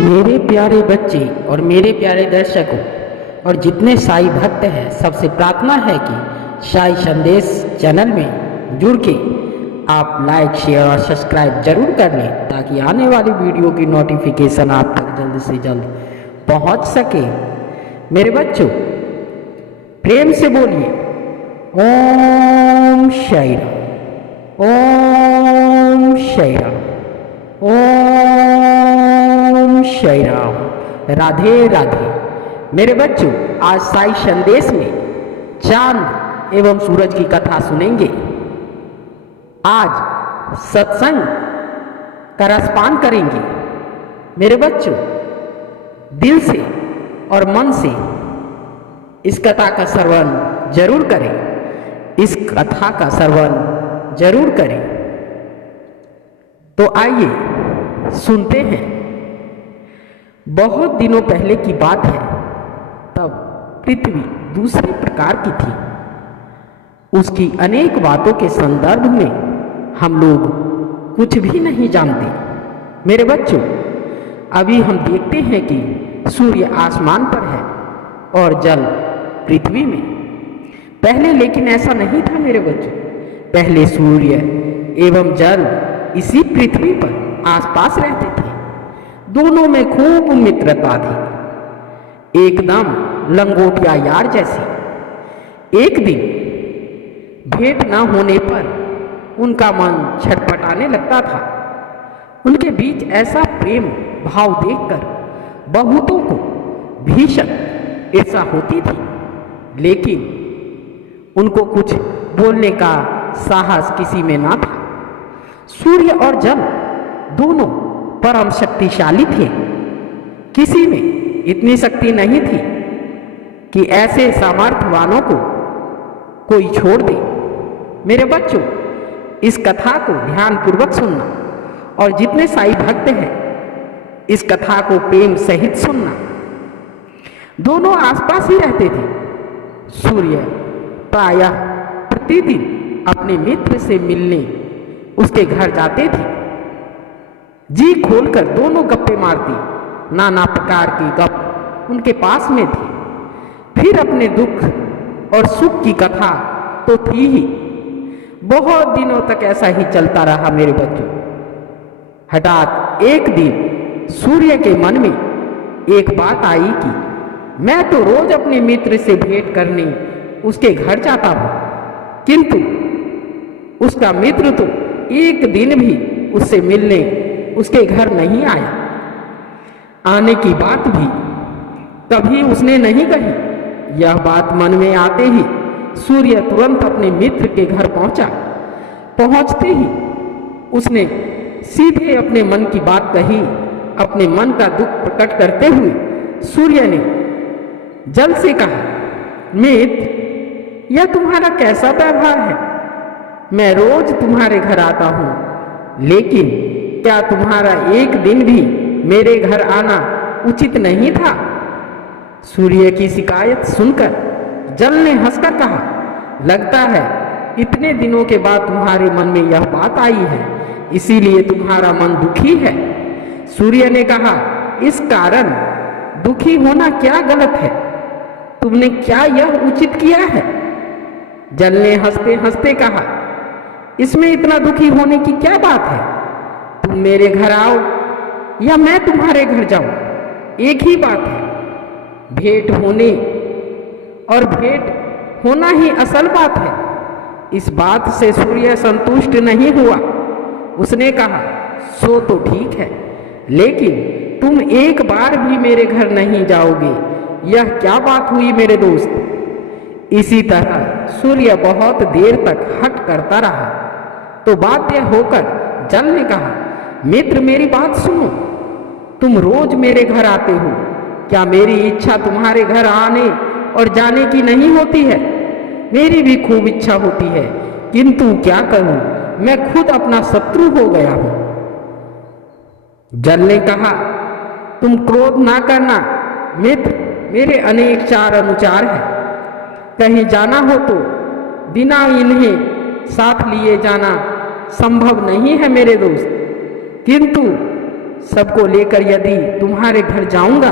मेरे प्यारे बच्चे और मेरे प्यारे दर्शकों और जितने साईं भक्त हैं, सबसे प्रार्थना है कि साईं संदेश चैनल में जुड़ के आप लाइक शेयर और सब्सक्राइब जरूर कर लें, ताकि आने वाली वीडियो की नोटिफिकेशन आप तक जल्द से जल्द पहुंच सके। मेरे बच्चों, प्रेम से बोलिए ओम साईं राम, ओम साईं राम, ओम साईं राम। राधे राधे। मेरे बच्चों, आज साईं संदेश में चांद एवं सूरज की कथा सुनेंगे। आज सत्संग का रसपान करेंगे। मेरे बच्चों, दिल से और मन से इस कथा का श्रवण जरूर करें। इस कथा का श्रवण जरूर करें। तो आइए सुनते हैं। बहुत दिनों पहले की बात है, तब पृथ्वी दूसरे प्रकार की थी। उसकी अनेक बातों के संदर्भ में हम लोग कुछ भी नहीं जानते। मेरे बच्चों, अभी हम देखते हैं कि सूर्य आसमान पर है और जल पृथ्वी में। पहले लेकिन ऐसा नहीं था मेरे बच्चों। पहले सूर्य एवं जल इसी पृथ्वी पर आसपास रहते थे। दोनों में खूब मित्रता थी, एकदम लंगोटिया यार जैसी। एक दिन भेंट न होने पर उनका मन छटपटाने लगता था। उनके बीच ऐसा प्रेम भाव देखकर बहुतों को भीषण ईर्ष्या होती थी, लेकिन उनको कुछ बोलने का साहस किसी में ना था। सूर्य और जल दोनों परम शक्तिशाली थे। किसी में इतनी शक्ति नहीं थी कि ऐसे सामर्थ्यवानों को कोई छोड़ दे। मेरे बच्चों, इस कथा को ध्यानपूर्वक सुनना और जितने साईं भक्त हैं, इस कथा को प्रेम सहित सुनना। दोनों आसपास ही रहते थे। सूर्य प्रायः प्रतिदिन अपने मित्र से मिलने उसके घर जाते थे। जी खोलकर दोनों गप्पे मारती। नाना प्रकार की गप उनके पास में थी। फिर अपने दुख और सुख की कथा तो थी ही। बहुत दिनों तक ऐसा ही चलता रहा मेरे बच्चों। हठात एक दिन सूर्य के मन में एक बात आई कि मैं तो रोज अपने मित्र से भेंट करने उसके घर जाता हूं, किंतु उसका मित्र तो एक दिन भी उससे मिलने उसके घर नहीं आया। आने की बात भी कभी उसने नहीं कही। यह बात मन में आते ही सूर्य तुरंत अपने मित्र के घर पहुंचा। पहुंचते ही उसने सीधे अपने मन की बात कही। अपने मन का दुख प्रकट करते हुए सूर्य ने जल से कहा, मित्र, यह तुम्हारा कैसा व्यवहार है? मैं रोज तुम्हारे घर आता हूं, लेकिन क्या तुम्हारा एक दिन भी मेरे घर आना उचित नहीं था? सूर्य की शिकायत सुनकर जल ने हंसकर कहा, लगता है इतने दिनों के बाद तुम्हारे मन में यह बात आई है, इसीलिए तुम्हारा मन दुखी है। सूर्य ने कहा, इस कारण दुखी होना क्या गलत है? तुमने क्या यह उचित किया है? जल ने हंसते हंसते कहा, इसमें इतना दुखी होने की क्या बात है? तुम मेरे घर आओ या मैं तुम्हारे घर जाऊं, एक ही बात है। भेंट होने और भेंट होना ही असल बात है। इस बात से सूर्य संतुष्ट नहीं हुआ। उसने कहा, सो तो ठीक है, लेकिन तुम एक बार भी मेरे घर नहीं जाओगे, यह क्या बात हुई मेरे दोस्त? इसी तरह सूर्य बहुत देर तक हट करता रहा, तो बाध्य होकर जल ने कहा, मित्र, मेरी बात सुनो। तुम रोज मेरे घर आते हो, क्या मेरी इच्छा तुम्हारे घर आने और जाने की नहीं होती है? मेरी भी खूब इच्छा होती है, किंतु क्या करूं, मैं खुद अपना शत्रु हो गया हूं। जल ने कहा, तुम क्रोध ना करना मित्र, मेरे अनेक चार अनुचार हैं। कहीं जाना हो तो बिना इन्हें साथ लिए जाना संभव नहीं है मेरे दोस्त, किंतु सबको लेकर यदि तुम्हारे घर जाऊंगा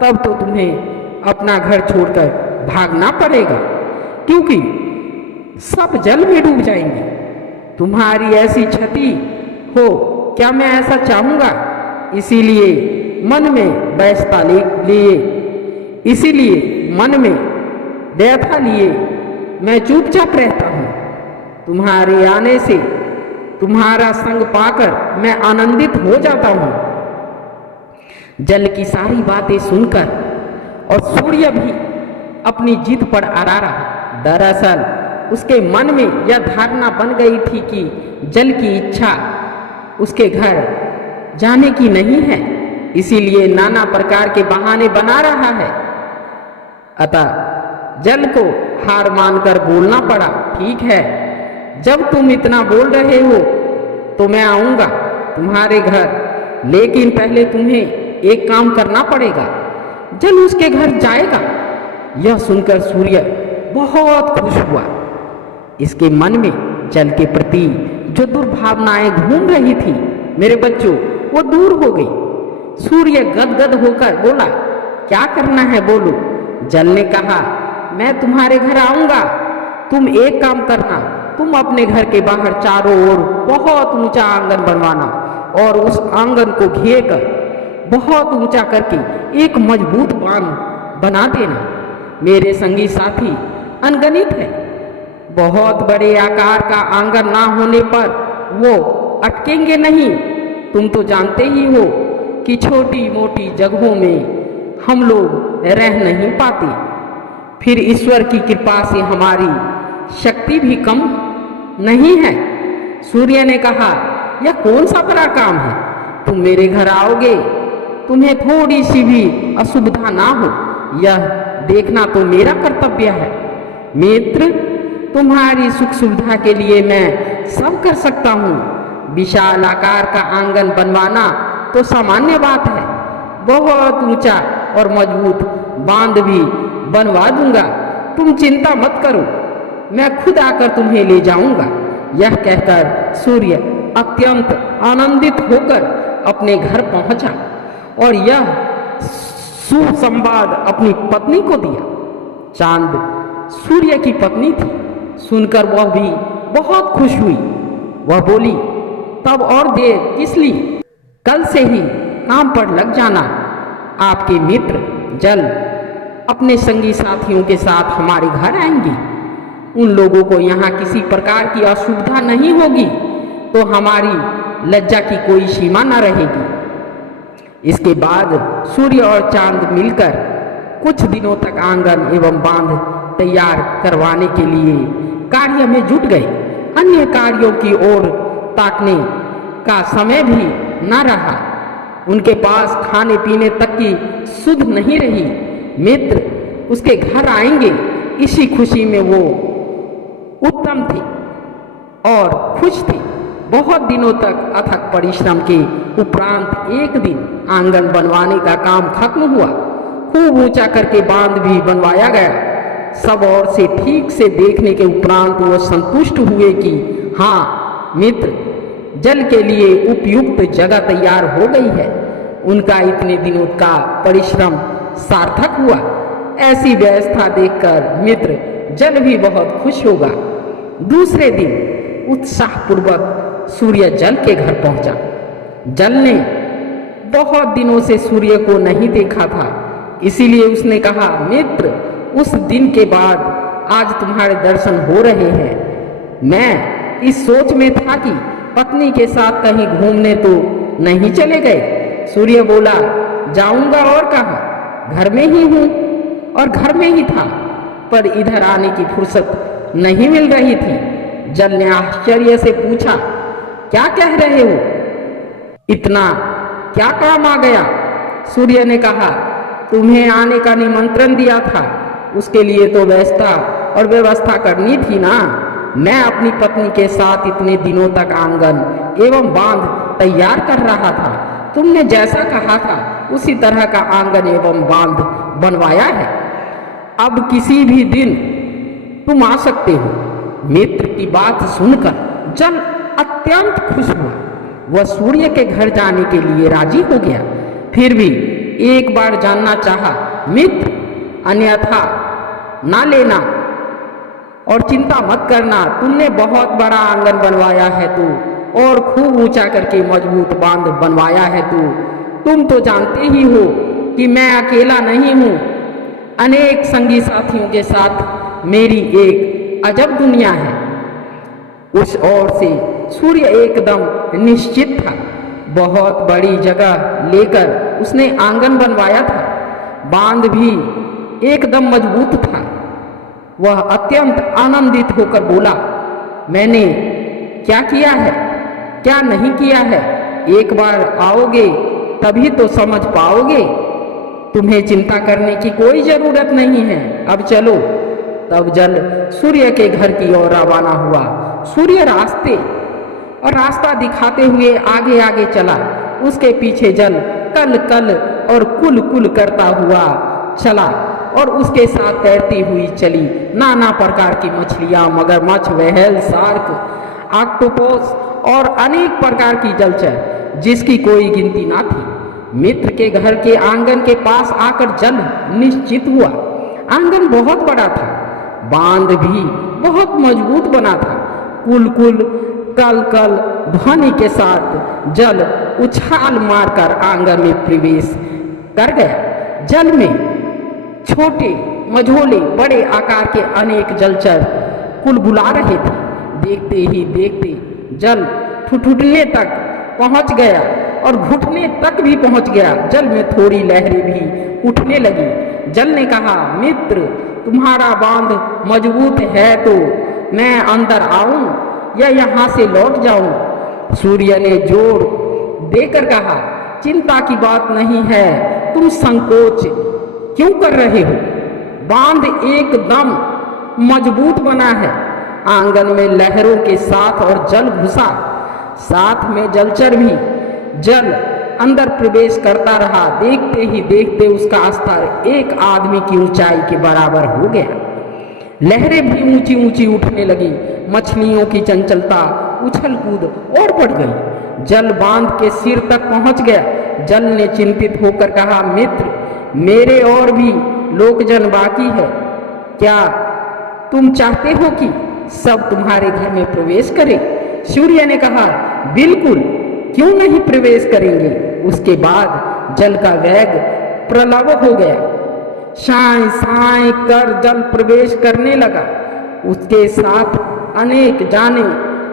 तब तो तुम्हें अपना घर छोड़कर भागना पड़ेगा, क्योंकि सब जल में डूब जाएंगे। तुम्हारी ऐसी क्षति हो, क्या मैं ऐसा चाहूंगा? इसीलिए मन में व्यस्तता लिए इसीलिए मन में व्यथा लिए मैं चुपचाप रहता हूँ। तुम्हारे आने से तुम्हारा संग पाकर मैं आनंदित हो जाता हूँ। जल की सारी बातें सुनकर और सूर्य भी अपनी जिद पर अड़ा रहा। दरअसल उसके मन में यह धारणा बन गई थी कि जल की इच्छा उसके घर जाने की नहीं है, इसीलिए नाना प्रकार के बहाने बना रहा है। अतः जल को हार मानकर बोलना पड़ा, ठीक है, जब तुम इतना बोल रहे हो तो मैं आऊंगा तुम्हारे घर, लेकिन पहले तुम्हें एक काम करना पड़ेगा। जल उसके घर जाएगा। यह सुनकर सूर्य बहुत खुश हुआ। इसके मन में जल के प्रति जो दुर्भावनाएं घूम रही थी, मेरे बच्चों, वो दूर हो गई। सूर्य गदगद होकर बोला, क्या करना है बोलो। जल ने कहा, मैं तुम्हारे घर आऊंगा, तुम एक काम करना, तुम अपने घर के बाहर चारों ओर बहुत ऊंचा आंगन बनवाना और उस आंगन को घेर कर बहुत ऊंचा करके एक मजबूत बांध बना देना। मेरे संगी साथी अनगणित है, बहुत बड़े आकार का आंगन ना होने पर वो अटकेंगे नहीं। तुम तो जानते ही हो कि छोटी मोटी जगहों में हम लोग रह नहीं पाते, फिर ईश्वर की कृपा से हमारी शक्ति भी कम नहीं है। सूर्य ने कहा, यह कौन सा बड़ा काम है, तुम मेरे घर आओगे, तुम्हें थोड़ी सी भी असुविधा ना हो, यह देखना तो मेरा कर्तव्य है। मित्र, तुम्हारी सुख सुविधा के लिए मैं सब कर सकता हूँ। विशाल आकार का आंगन बनवाना तो सामान्य बात है, बहुत ऊंचा और मजबूत बांध भी बनवा दूंगा, तुम चिंता मत करो, मैं खुद आकर तुम्हें ले जाऊंगा। यह कहकर सूर्य अत्यंत आनंदित होकर अपने घर पहुंचा और यह सुसंवाद अपनी पत्नी को दिया। चांद सूर्य की पत्नी थी, सुनकर वह भी बहुत खुश हुई। वह बोली, तब और देर किस लिए, कल से ही काम पर लग जाना। आपके मित्र जल अपने संगी साथियों के साथ हमारे घर आएंगे। उन लोगों को यहाँ किसी प्रकार की असुविधा नहीं होगी, तो हमारी लज्जा की कोई सीमा न रहेगी। इसके बाद सूर्य और चांद मिलकर कुछ दिनों तक आंगन एवं बांध तैयार करवाने के लिए कार्य में जुट गए। अन्य कार्यों की ओर ताकने का समय भी न रहा। उनके पास खाने पीने तक की सुध नहीं रही। मित्र उसके घर आएंगे, इसी खुशी में वो उत्तम थे और खुश थे। बहुत दिनों तक अथक परिश्रम के उपरांत एक दिन आंगन बनवाने का काम खत्म हुआ। खूब ऊंचा करके बांध भी बनवाया गया। सब ओर से ठीक से देखने के उपरांत वो संतुष्ट हुए कि हाँ मित्र, जल के लिए उपयुक्त जगह तैयार हो गई है। उनका इतने दिनों का परिश्रम सार्थक हुआ। ऐसी व्यवस्था देखकर मित्र जल भी बहुत खुश होगा। दूसरे दिन उत्साहपूर्वक सूर्य जल के घर पहुंचा। जल ने बहुत दिनों से सूर्य को नहीं देखा था, इसीलिए उसने कहा, मित्र उस दिन के बाद आज तुम्हारे दर्शन हो रहे हैं। मैं इस सोच में था कि पत्नी के साथ कहीं घूमने तो नहीं चले गए। सूर्य बोला, जाऊंगा और कहाँ, घर में ही हूँ। और घर में ही था, पर इधर आने की फुर्सत नहीं मिल रही थी। जल ने आश्चर्य से पूछा, क्या कह रहे हो, इतना क्या काम आ गया? सूर्य ने कहा, तुम्हें आने का निमंत्रण दिया था, उसके लिए तो व्यवस्था करनी थी ना। मैं अपनी पत्नी के साथ इतने दिनों तक आंगन एवं बांध तैयार कर रहा था। तुमने जैसा कहा था उसी तरह का आंगन एवं बांध बनवाया है। अब किसी भी दिन तुम आ सकते हो। मित्र की बात सुनकर जल अत्यंत खुश हुआ। वह सूर्य के घर जाने के लिए राजी हो गया। फिर भी एक बार जानना चाहा, मित्र, अन्यथा ना लेना और चिंता मत करना। तुमने बहुत बड़ा आंगन बनवाया है तू, और खूब ऊंचा करके मजबूत बांध बनवाया है तू। तुम तो जानते ही हो कि मैं अकेला नहीं हूँ, अनेक संगी साथियों के साथ मेरी एक अजब दुनिया है। उस ओर से सूर्य एकदम निश्चित था। बहुत बड़ी जगह लेकर उसने आंगन बनवाया था। बांध भी एकदम मजबूत था। वह अत्यंत आनंदित होकर बोला, मैंने क्या किया है, क्या नहीं किया है, एक बार आओगे तभी तो समझ पाओगे। तुम्हें चिंता करने की कोई जरूरत नहीं है, अब चलो। तब जल सूर्य के घर की ओर रवाना हुआ। सूर्य रास्ता दिखाते हुए आगे आगे चला। उसके पीछे जल कल कल और कुल कुल करता हुआ चला और उसके साथ तैरती हुई चली नाना प्रकार की मछलियां, मगरमच्छ, व्हेल, शार्क, ऑक्टोपस और अनेक प्रकार की जलचर, जिसकी कोई गिनती ना थी। मित्र के घर के आंगन के पास आकर जल निश्चित हुआ। आंगन बहुत बड़ा था, बांध भी बहुत मजबूत बना था। कुल कुल कल कल ध्वनि के साथ जल उछाल मारकर आंगन में प्रवेश कर गया। जल में छोटे, मझोले, बड़े आकार के अनेक जलचर कुलबुला रहे थे। देखते ही देखते जल ठुठुरने तक पहुंच गया और घुटने तक भी पहुंच गया। जल में थोड़ी लहरें भी उठने लगी। जल ने कहा, मित्र, तुम्हारा बांध मजबूत है तो मैं अंदर आऊं या यहाँ से लौट जाऊं? सूर्य ने जोर देकर कहा, चिंता की बात नहीं है, तुम संकोच क्यों कर रहे हो? बांध एकदम मजबूत बना है। आंगन में लहरों के साथ और जल घुसा, साथ में जलचर भी। जल अंदर प्रवेश करता रहा। देखते ही देखते उसका स्तर एक आदमी की ऊंचाई के बराबर हो गया। लहरें भी ऊंची ऊंची उठने लगी। मछलियों की चंचलता, उछल कूद और बढ़ गई। जल बांध के सिर तक पहुंच गया। जल ने चिंतित होकर कहा, मित्र, मेरे और भी लोकजन बाकी है। क्या तुम चाहते हो कि सब तुम्हारे घर में प्रवेश करें? सूर्य ने कहा, बिल्कुल, क्यों नहीं प्रवेश करेंगे। उसके बाद जल का वेग प्रलव हो गया। साए साए कर जल प्रवेश करने लगा। उसके साथ अनेक जाने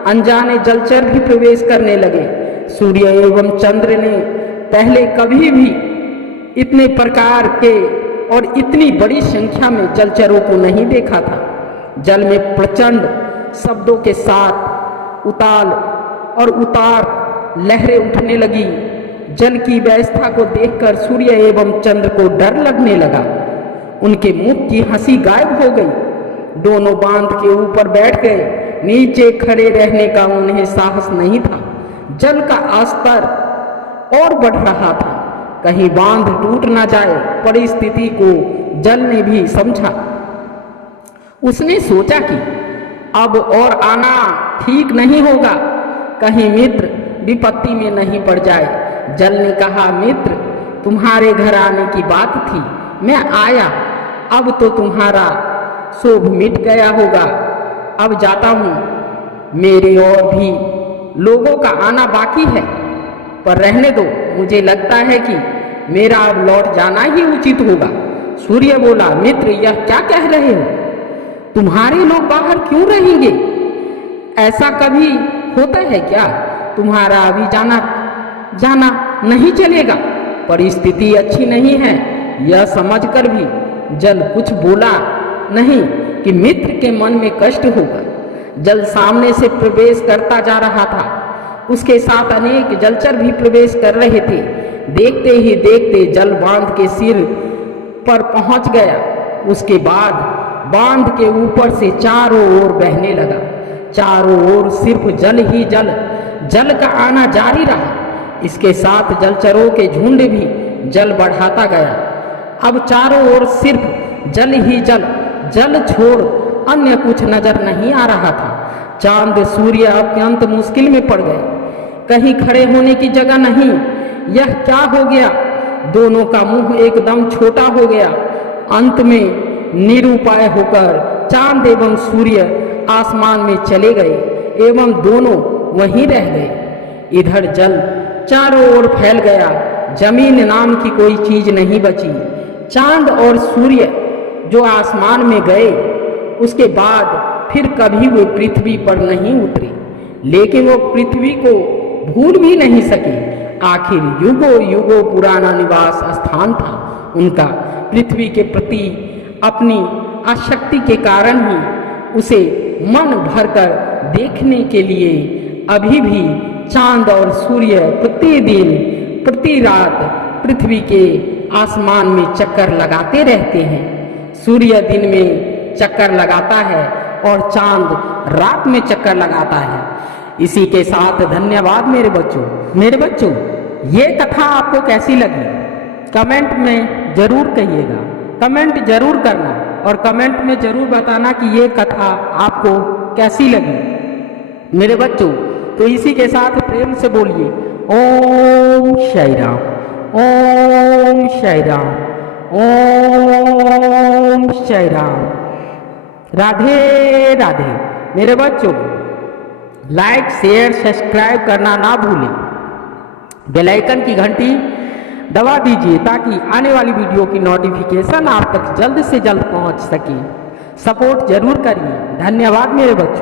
अनजाने जलचर भी प्रवेश करने लगे। सूर्य एवं चंद्र ने पहले कभी भी इतने प्रकार के और इतनी बड़ी संख्या में जलचरों को नहीं देखा था। जल में प्रचंड शब्दों के साथ उताल और उतार लहरें उठने लगी। जल की व्यवस्था को देखकर सूर्य एवं चंद्र को डर लगने लगा। उनके मुख की हंसी गायब हो गई। दोनों बांध के ऊपर बैठ गए। नीचे खड़े रहने का उन्हें साहस नहीं था। जल का स्तर और बढ़ रहा था, कहीं बांध टूट ना जाए। परिस्थिति को जल ने भी समझा। उसने सोचा कि अब और आना ठीक नहीं होगा, कहीं मित्र विपत्ति में नहीं पड़ जाए। जल ने कहा, मित्र, तुम्हारे घर आने की बात थी, मैं आया। अब तो तुम्हारा शोभ मिट गया होगा। अब जाता हूँ। मेरे और भी लोगों का आना बाकी है, पर रहने दो। मुझे लगता है कि मेरा अब लौट जाना ही उचित होगा। सूर्य बोला, मित्र, यह क्या कह रहे हो? तुम्हारे लोग बाहर क्यों रहेंगे? ऐसा कभी होता है क्या? तुम्हारा अभी जाना नहीं चलेगा। परिस्थिति अच्छी नहीं है। यह समझकर भी जल कुछ बोला नहीं कि मित्र के मन में कष्ट होगा। जल सामने से प्रवेश करता जा रहा था। उसके साथ अनेक जलचर भी प्रवेश कर रहे थे। देखते ही देखते जल बांध के सिर पर पहुंच गया। उसके बाद बांध के ऊपर से चारों ओर बहने लगा। चारों ओर सिर्फ जल ही जल। जल का आना जारी रहा। इसके साथ जलचरों के झुंड भी जल बढ़ाता गया। अब चारों ओर सिर्फ जल ही जल। जल छोड़ अन्य कुछ नजर नहीं आ रहा था। चांद सूर्य अत्यंत मुश्किल में पड़ गए। कहीं खड़े होने की जगह नहीं। यह क्या हो गया? दोनों का मुंह एकदम छोटा हो गया। अंत में निरुपाय होकर चांद एवं सूर्य आसमान में चले गए एवं दोनों वहीं रह गए। इधर जल चारों ओर फैल गया, जमीन नाम की कोई चीज नहीं बची। चांद और सूर्य जो आसमान में गए, उसके बाद फिर कभी वो पृथ्वी पर नहीं उतरे, लेकिन वो पृथ्वी को भूल भी नहीं सके। आखिर युगों युगों पुराना निवास स्थान था उनका। पृथ्वी के प्रति अपनी आसक्ति के कारण ही उसे मन भरकर देखने के लिए अभी भी चांद और सूर्य प्रतिदिन प्रति रात पृथ्वी के आसमान में चक्कर लगाते रहते हैं। सूर्य दिन में चक्कर लगाता है और चांद रात में चक्कर लगाता है। इसी के साथ धन्यवाद मेरे बच्चों। ये कथा आपको कैसी लगी कमेंट में जरूर कहिएगा। कमेंट जरूर करना और कमेंट में जरूर बताना कि ये कथा आपको कैसी लगी मेरे बच्चों। तो इसी के साथ प्रेम से बोलिए ओम साई राम, ओम साई राम, ओम साई राम। राधे राधे मेरे बच्चों। लाइक शेयर सब्सक्राइब करना ना भूलें। बेल आइकन की घंटी दबा दीजिए ताकि आने वाली वीडियो की नोटिफिकेशन आप तक जल्द से जल्द पहुंच सके। सपोर्ट जरूर करिए। धन्यवाद मेरे बच्चों।